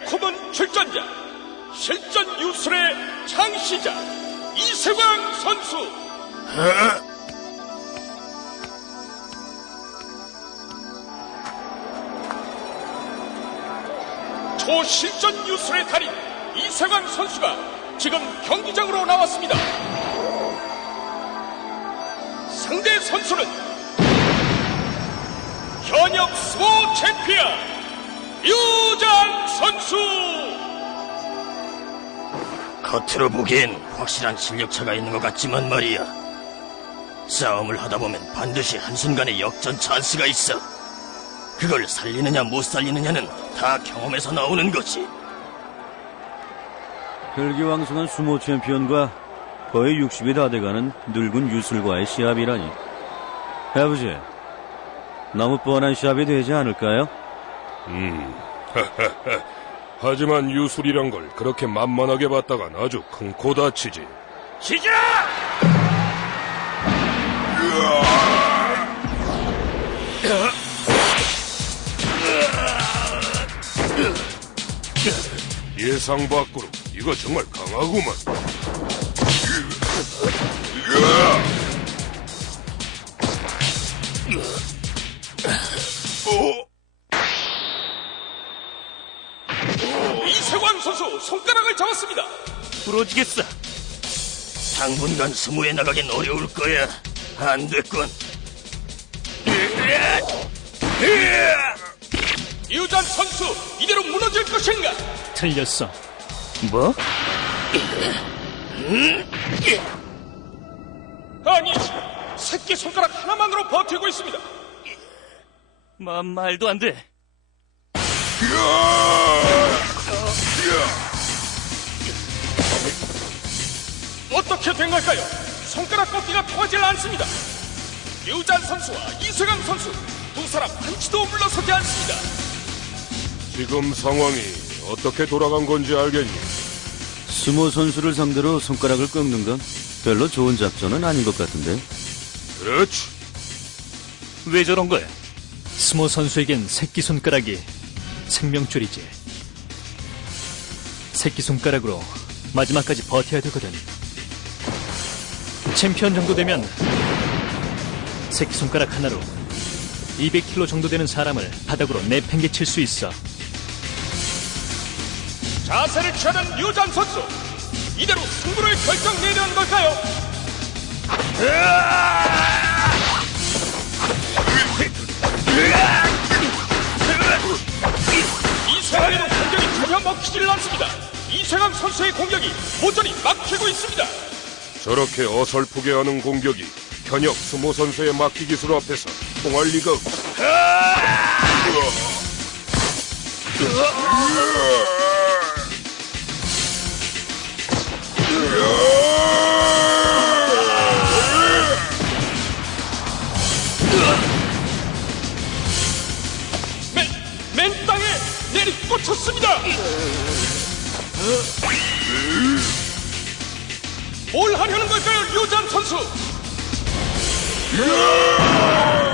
매콤한 출전자, 실전 유술의 창시자 이세광 선수. 초실전 유술의 달인 이세광 선수가 지금 경기장으로 나왔습니다. 상대 선수는 현역 스모 챔피언 류장 선수. 겉으로 보기엔 확실한 실력차가 있는 것 같지만 말이야, 싸움을 하다 보면 반드시 한순간에 역전 찬스가 있어. 그걸 살리느냐 못 살리느냐는 다 경험에서 나오는 거지. 혈기왕성한 수모 챔피언과 거의 60이 다 돼가는 늙은 유술과의 시합이라니. 아버지, 너무 뻔한 시합이 되지 않을까요? 하지만 유술이란 걸 그렇게 만만하게 봤다간 아주 큰 코 다치지. 시작! 예상 밖으로 이거 정말 강하구만. 이세광 선수 손가락을 잡았습니다. 부러지겠어. 당분간 스무에 나가긴 어려울 거야. 안 됐군. 류장 선수 이대로 무너질 것인가? 틀렸어. 뭐? 아니, 새끼손가락 하나만으로 버티고 있습니다. 말도 안 돼. 어떻게 된 걸까요? 손가락 꺾기가 통하지 않습니다. 류장 선수와 이세광 선수 두 사람 한치도 물러서지 않습니다. 지금 상황이 어떻게 돌아간 건지 알겠니? 수모 선수를 상대로 손가락을 꺾는 건 별로 좋은 작전은 아닌 것 같은데. 그렇지. 왜 저런 거야? 스모 선수에겐 새끼손가락이 생명줄이지. 새끼손가락으로 마지막까지 버텨야 되거든. 챔피언 정도 되면 새끼손가락 하나로 200kg 정도 되는 사람을 바닥으로 내팽개칠 수 있어. 자세를 취하는 류장 선수, 이대로 승부를 결정 내려는 걸까요? 이세광의 공격이 전혀 먹히질 않습니다. 이세광 선수의 공격이 모조리 막히고 있습니다. 저렇게 어설프게 하는 공격이 현역 스모 선수의 막기 기술 앞에서 통할 리가 없어. 맨 땅에 내리꽂혔습니다. 뭘 하려는 걸까요, 류장 선수?